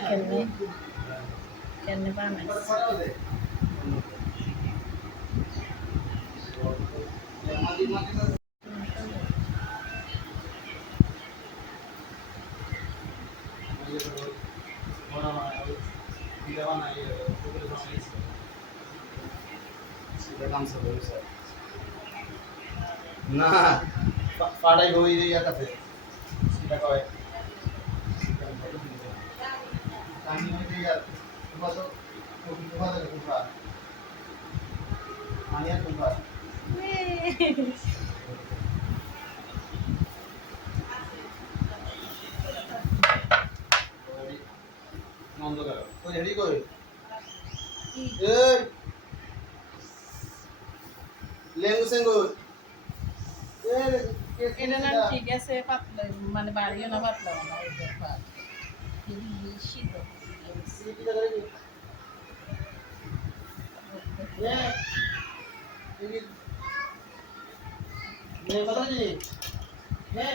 কেমনে? কেমনে বানাই না পাড়াই হই ইয়া কাছে সেটা কয়? লেঙ্গু সেঙ্গু ঠিক আছে পাতলা মানে বাড়িও না পাতলা না এটা পাত শীত নে কথা জি নে